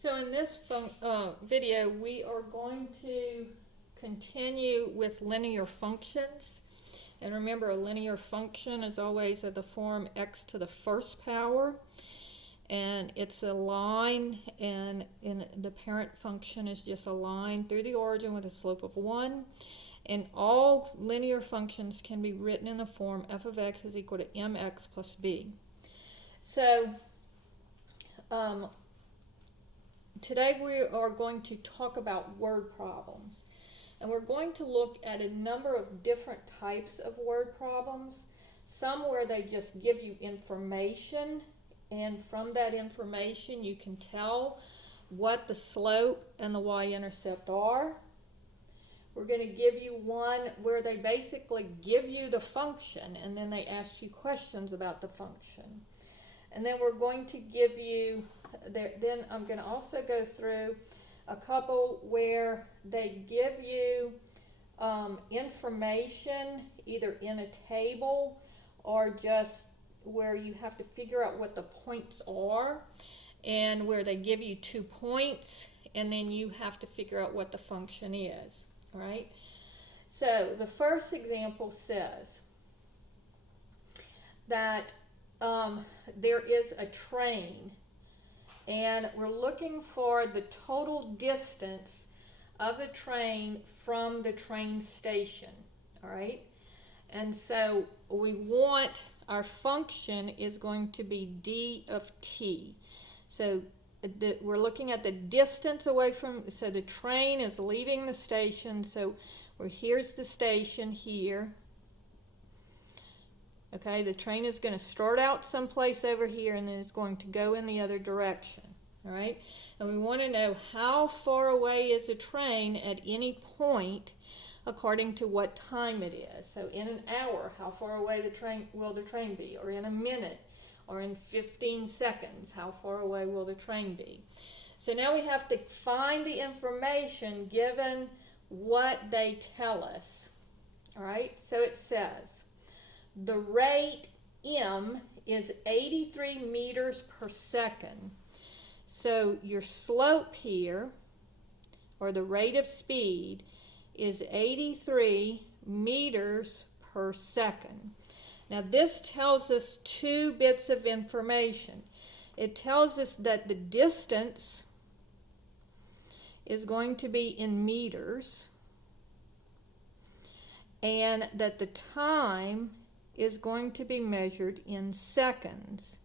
So in this video, we are going to continue with linear functions. And remember, a linear function is always of the form x to the first power. And it's a line, and the parent function is just a line through the origin with a slope of 1. And all linear functions can be written in the form f of x is equal to mx plus b. So today we are going to talk about word problems. And we're going to look at a number of different types of word problems. Some where they just give you information, and from that information you can tell what the slope and the y-intercept are. We're going to give you one where they basically give you the function and then they ask you questions about the function. And then we're going to give you, then I'm going to also go through a couple where they give you information either in a table or just where you have to figure out what the points are, and where they give you 2 points and then you have to figure out what the function is. All right? So the first example says that there is a train, and we're looking for the total distance of the train from the train station. All right? And so we want, our function is going to be d of t. So we're looking at the distance away from, so the train is leaving the station, so here's the station here. Okay, the train is going to start out someplace over here and then it's going to go in the other direction. All right, and we want to know how far away is a train at any point according to what time it is. So in an hour, how far away will the train be? Or in a minute? Or in 15 seconds, how far away will the train be? So now we have to find the information given what they tell us. All right, so it says the rate m is 83 meters per second. So your slope here, or the rate of speed, is 83 meters per second. Now this tells us 2 bits of information. It tells us that the distance is going to be in meters and that the time is going to be measured in seconds.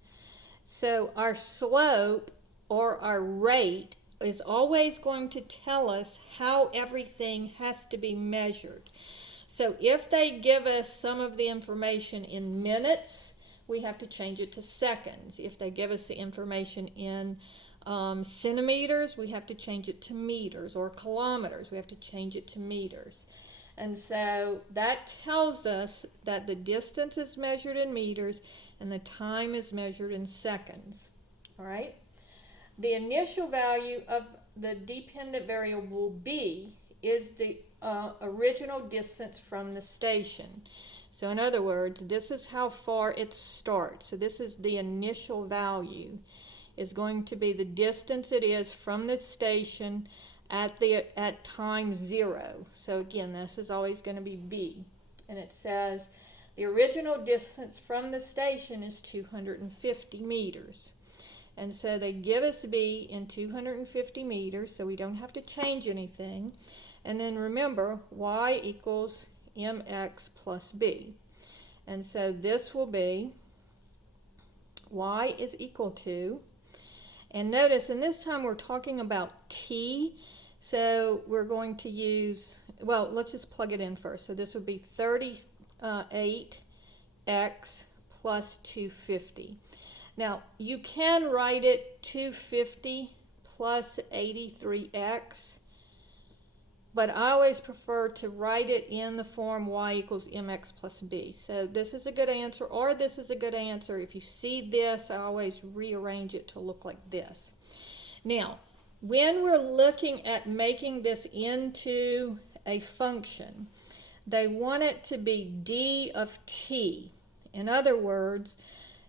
So our slope or our rate is always going to tell us how everything has to be measured. So if they give us some of the information in minutes, we have to change it to seconds. If they give us the information in centimeters, we have to change it to meters, or kilometers, we have to change it to meters. And so that tells us that the distance is measured in meters and the time is measured in seconds. All right? The initial value of the dependent variable b is the original distance from the station. So in other words, this is how far it starts. So this is the initial value, is going to be the distance it is from the station at time 0. So again, this is always going to be b. And it says the original distance from the station is 250 meters. And so they give us b in 250 meters, so we don't have to change anything. And then remember, y equals mx plus b. And so this will be y is equal to, and notice, and this time we're talking about t, so we're going to use, well, let's just plug it in first. So this would be 38x plus 250. Now, you can write it 250 plus 83x, but I always prefer to write it in the form y equals mx plus b. So this is a good answer, or this is a good answer. If you see this, I always rearrange it to look like this. Now, when we're looking at making this into a function, they want it to be d of t. In other words,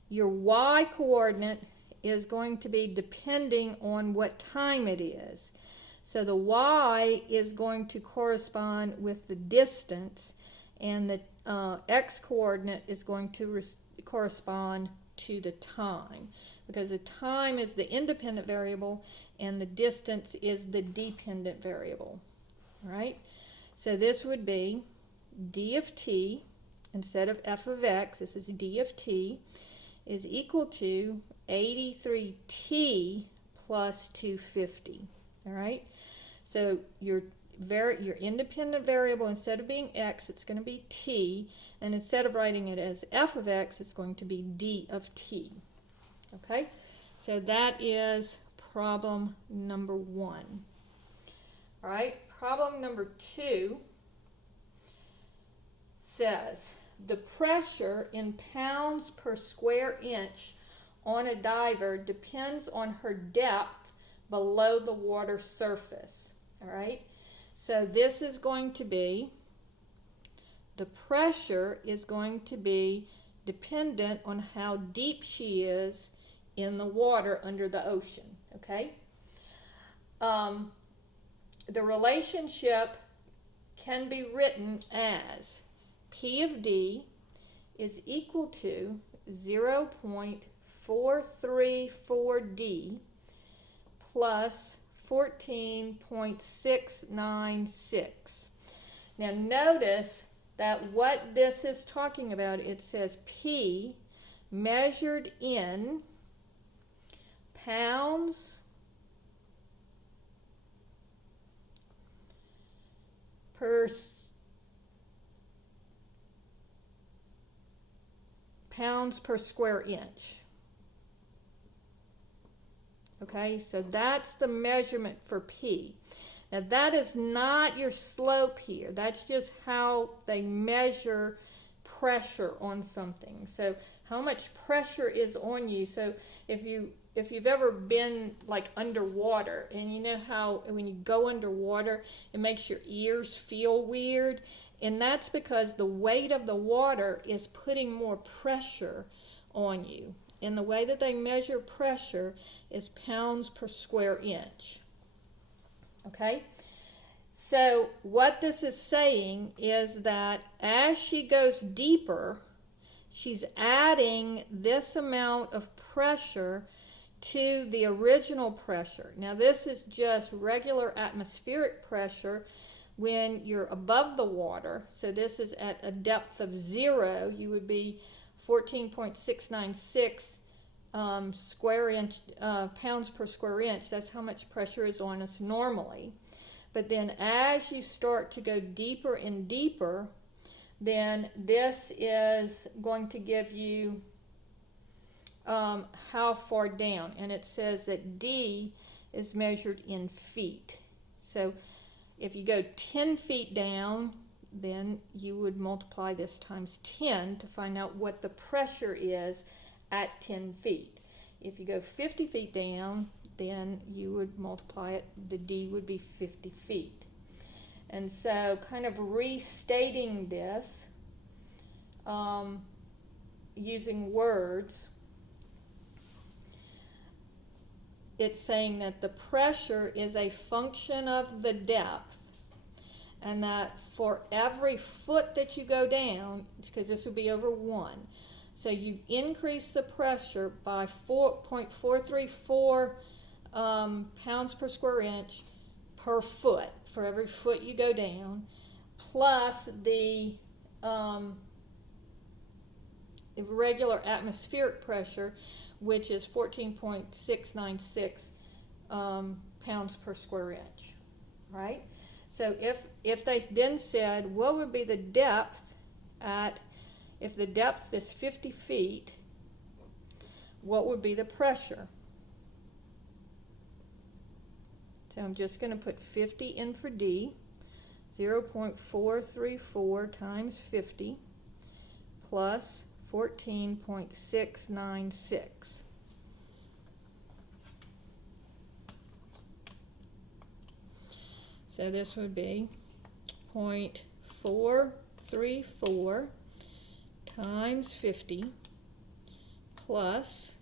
your y coordinate is going to be depending on what time it is. So the y is going to correspond with the distance, and the x coordinate is going to correspond to the time, because the time is the independent variable and the distance is the dependent variable. All right? So this would be d of t, instead of f of x, this is d of t, is equal to 83t plus 250. All right? So your independent variable, instead of being x, it's going to be t, and instead of writing it as f of x, it's going to be d of t. Okay? So that is problem number 1. All right? Problem number 2 says, the pressure in pounds per square inch on a diver depends on her depth below the water surface. All right? So this is going to be, the pressure is going to be dependent on how deep she is in the water under the ocean. Okay? The relationship can be written as P of D is equal to 0.434D plus 14.696. Now notice that what this is talking about, it says P measured in pounds per square inch. Okay, so that's the measurement for P. Now that is not your slope here. That's just how they measure pressure on something. So how much pressure is on you. So if you've ever been like underwater, and you know how when you go underwater it makes your ears feel weird, and that's because the weight of the water is putting more pressure on you. And the way that they measure pressure is pounds per square inch. Okay? So what this is saying is that as she goes deeper, she's adding this amount of pressure to the original pressure. Now this is just regular atmospheric pressure when you're above the water. So this is at a depth of 0. You would be 14.696 square inch pounds per square inch. That's how much pressure is on us normally. But then as you start to go deeper and deeper, then this is going to give you how far down. And it says that D is measured in feet. So if you go 10 feet down, then you would multiply this times 10 to find out what the pressure is at 10 feet. If you go 50 feet down, then you would multiply it, the D would be 50 feet. And so kind of restating this using words, it's saying that the pressure is a function of the depth, and that for every foot that you go down, because this will be over 1, so you increase the pressure by 4.434 pounds per square inch per foot for every foot you go down, plus the regular atmospheric pressure, which is 14.696 pounds per square inch, right? So if they then said, what would be the depth if the depth is 50 feet, what would be the pressure? So I'm just going to put 50 in for D, 0.434 times 50 plus 14.696. So this would be 0.434 times 50 plus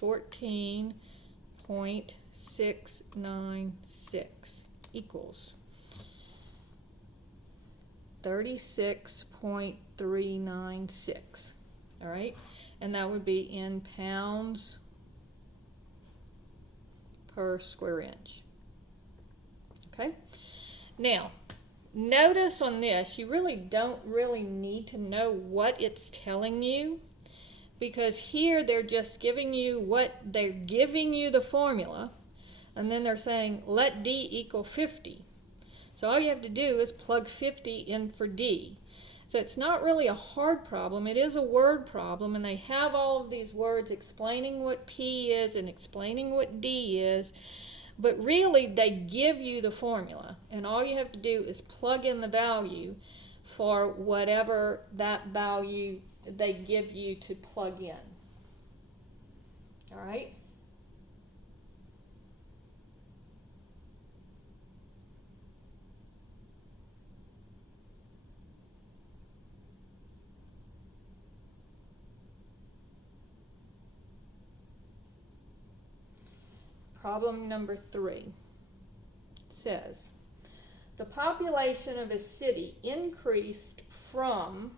14.696 equals 36.396. All right, and that would be in pounds per square inch. Okay, now notice on this, you really don't need to know what it's telling you, because here they're just giving you the formula, and then they're saying let D equal 50. So all you have to do is plug 50 in for D. So it's not really a hard problem, it is a word problem, and they have all of these words explaining what P is and explaining what D is, but really they give you the formula, and all you have to do is plug in the value for whatever that value they give you to plug in. All right? Problem number 3 says, the population of a city increased from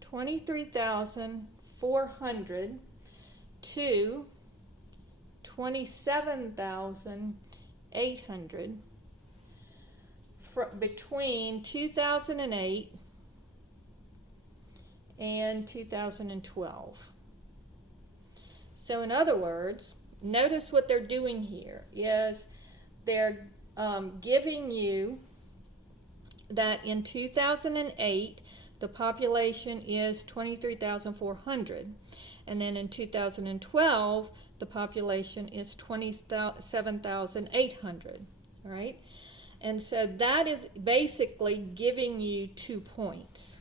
23,400 to 27,800 between 2008 and 2012. So in other words, notice what they're doing here is they're giving you that in 2008 the population is 23,400, and then in 2012 the population is 27,800. All right, and so that is basically giving you 2 points.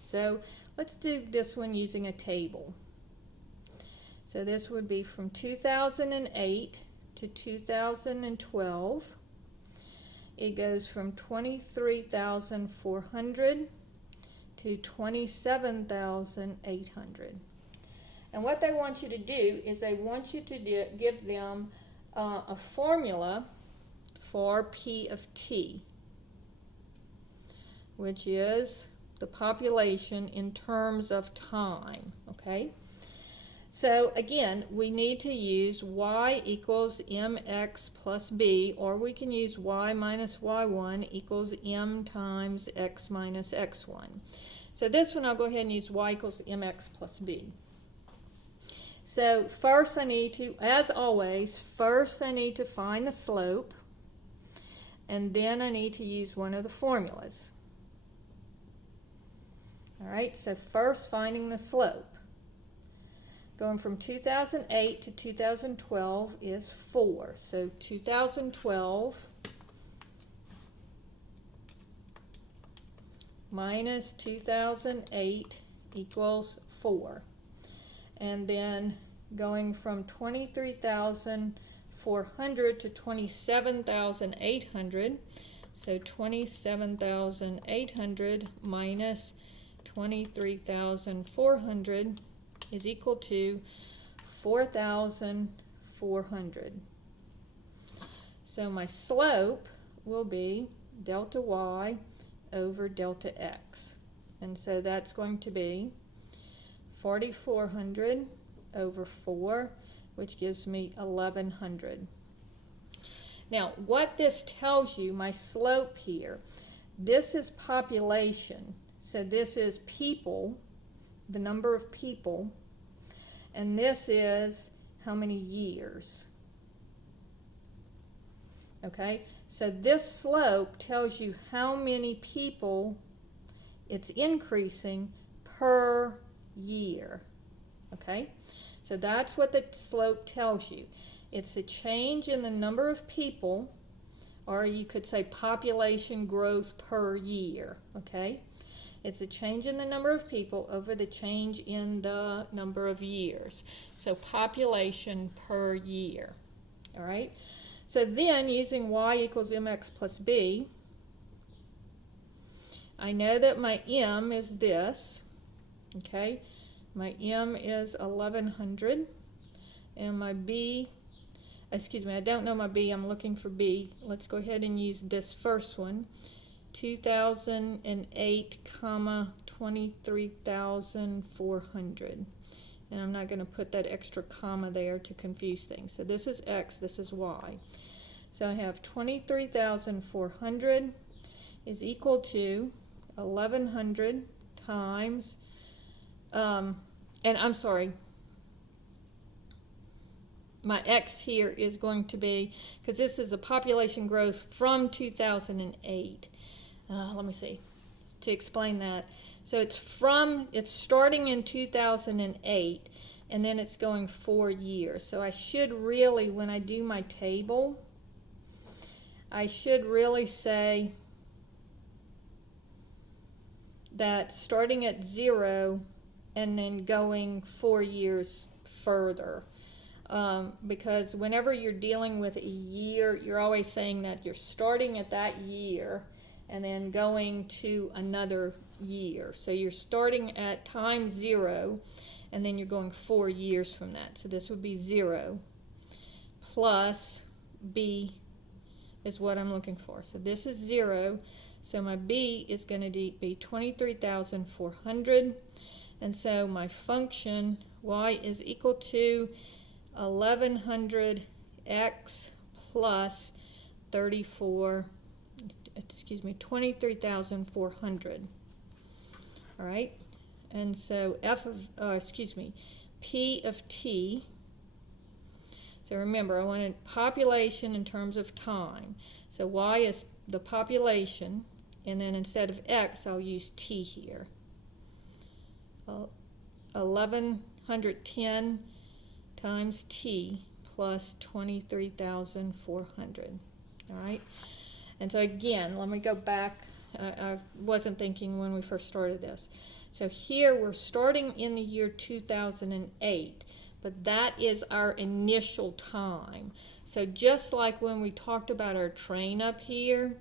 So let's do this one using a table. So this would be from 2008 to 2012. It goes from 23,400 to 27,800. And what they want you to do is they want you to give them a formula for P of T, which is the population in terms of time, okay? So again, we need to use y equals mx plus b, or we can use y minus y1 equals m times x minus x1. So this one I'll go ahead and use y equals mx plus b. So first I need to, as always, first I need to find the slope, and then I need to use one of the formulas. All right, so first finding the slope. Going from 2008 to 2012 is 4. So 2012 minus 2008 equals 4. And then going from 23,400 to 27,800. So 27,800 minus 23,400 is equal to 4,400. So my slope will be delta y over delta x. And so that's going to be 4,400 over 4, which gives me 1,100. Now, what this tells you, my slope here, this is population. So this is people, the number of people, and this is how many years. Okay, so this slope tells you how many people it's increasing per year. Okay, so that's what the slope tells you. It's a change in the number of people, or you could say population growth per year. Okay, it's a change in the number of people over the change in the number of years. So population per year. All right. So then, using y equals mx plus b, I know that my m is this. Okay. My M is 1100, and my B, excuse me, I don't know my B, I'm looking for B. Let's go ahead and use this first one, 2008, comma, 23,400. And I'm not going to put that extra comma there to confuse things. So this is X, this is Y. So I have 23,400 is equal to 1100 times, and I'm sorry, my X here is going to be, because this is a population growth from 2008. Let me see, to explain that. So it's starting in 2008, and then it's going 4 years. So I should really, when I do my table, I should really say that starting at 0 and then going 4 years further. Because whenever you're dealing with a year, you're always saying that you're starting at that year and then going to another year. So you're starting at time 0 and then you're going 4 years from that. So this would be 0 plus B is what I'm looking for. So this is 0. So my B is going to be 23,400. And so my function Y is equal to 1100x plus 23,400. All right. And so P of T. So remember, I wanted population in terms of time. So Y is the population, and then instead of X, I'll use T here. 1110 times T plus 23,400. All right. And so again, let me go back. I wasn't thinking when we first started this. So here we're starting in the year 2008, but that is our initial time. So just like when we talked about our train up here,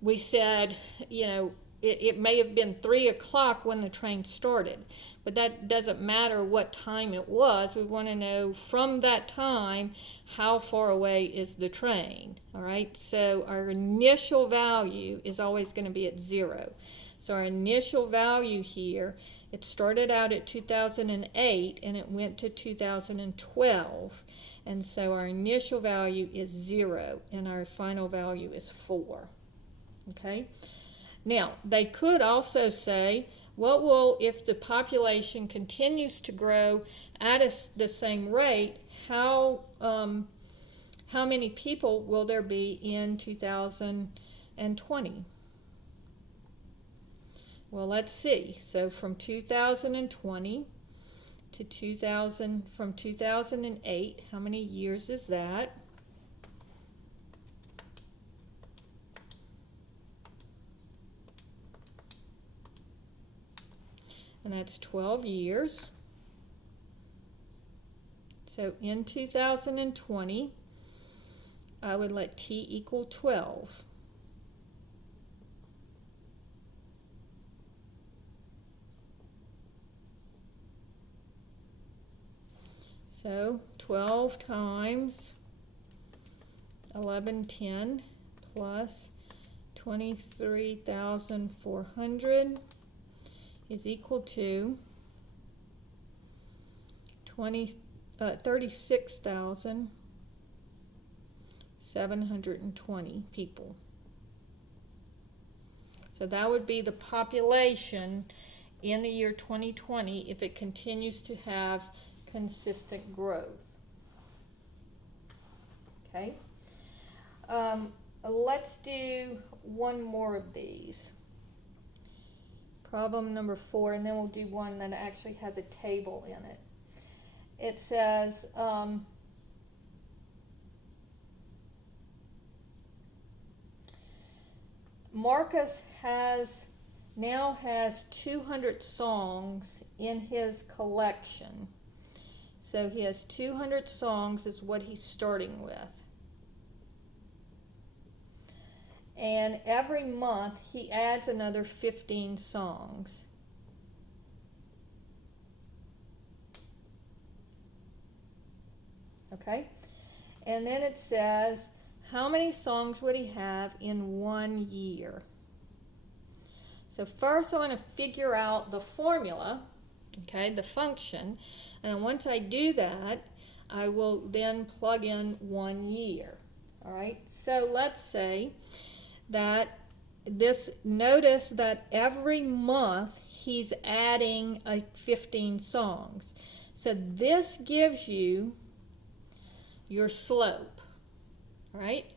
we said, you know, it may have been 3 o'clock when the train started, but that doesn't matter what time it was. We want to know from that time how far away is the train. All right, so our initial value is always going to be at 0. So our initial value here, it started out at 2008 and it went to 2012. And so our initial value is 0 and our final value is 4. Okay. Now, they could also say, what will, if the population continues to grow at the same rate, how many people will there be in 2020? Well, let's see. So from 2020 to 2008, how many years is that? And that's 12 years. So in 2020, I would let T equal 12. So 12 times 1110 plus 23,400 is equal to 36,720 people. So that would be the population in the year 2020 if it continues to have consistent growth. Okay. Let's do one more of these. Problem number 4, and then we'll do one that actually has a table in it. It says, Marcus now has 200 songs in his collection. So he has 200 songs is what he's starting with. And every month he adds another 15 songs. okay? And then it says, how many songs would he have in 1 year? So first I want to figure out the formula, okay, the function, and once I do that, I will then plug in 1 year. All right, so let's say that notice that every month he's adding 15 songs. So this gives you your slope, right?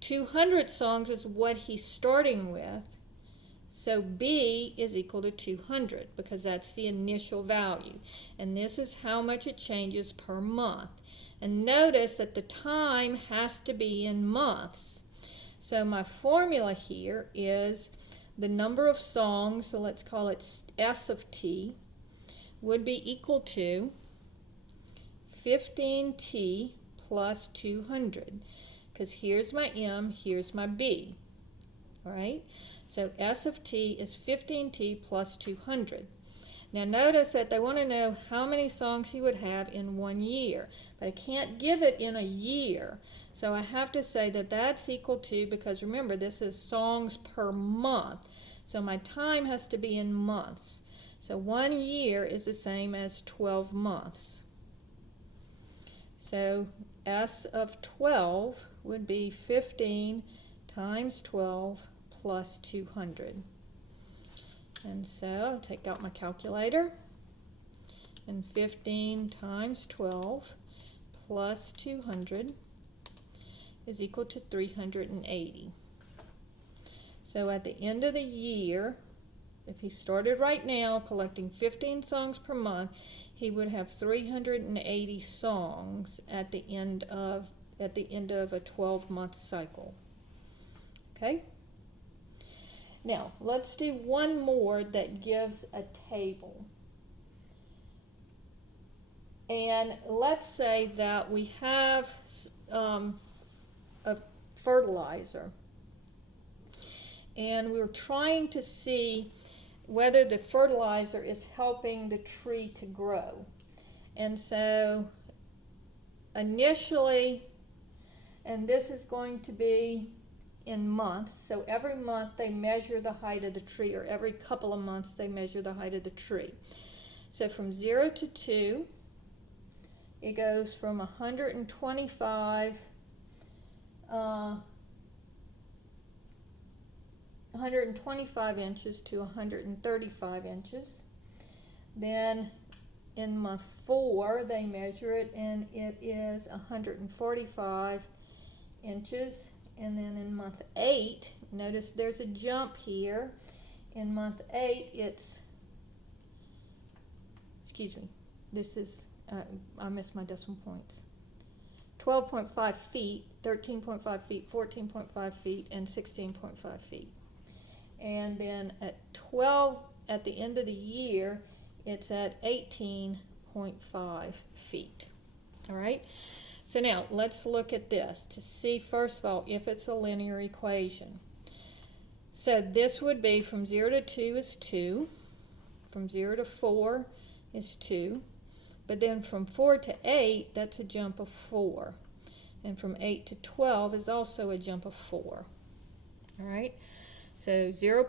200 songs is what he's starting with. So B is equal to 200 because that's the initial value. And this is how much it changes per month. And notice that the time has to be in months. So my formula here is the number of songs, so let's call it S of T, would be equal to 15T plus 200. Because here's my M, here's my B. All right? So S of T is 15T plus 200. Now notice that they want to know how many songs he would have in 1 year. But I can't give it in a year. So I have to say that that's equal to, because remember this is songs per month. So my time has to be in months. So 1 year is the same as 12 months. So S of 12 would be 15 times 12 plus 200. And so I'll take out my calculator, and 15 times 12 plus 200 is equal to 380. So at the end of the year, if he started right now collecting 15 songs per month, he would have 380 songs at the end of a 12-month cycle. Okay? Now, let's do one more that gives a table. And let's say that we have a fertilizer. And we're trying to see whether the fertilizer is helping the tree to grow. And so initially, and this is going to be in months, so every month they measure the height of the tree, or every couple of months they measure the height of the tree. So from 0 to 2, it goes from 125 inches to 135 inches. Then in month 4 they measure it, and it is 145 inches. And then in month 8, notice there's a jump here. In month 8 it's, excuse me, this is, I missed my decimal points. 12.5 feet, 13.5 feet, 14.5 feet, and 16.5 feet. And then at 12, at the end of the year, it's at 18.5 feet. All right? So now let's look at this to see, first of all, if it's a linear equation. So this would be from 0 to 2 is 2, from 0 to 4 is 2, but then from 4 to 8, that's a jump of 4. And from 8 to 12 is also a jump of 4. All right? So 0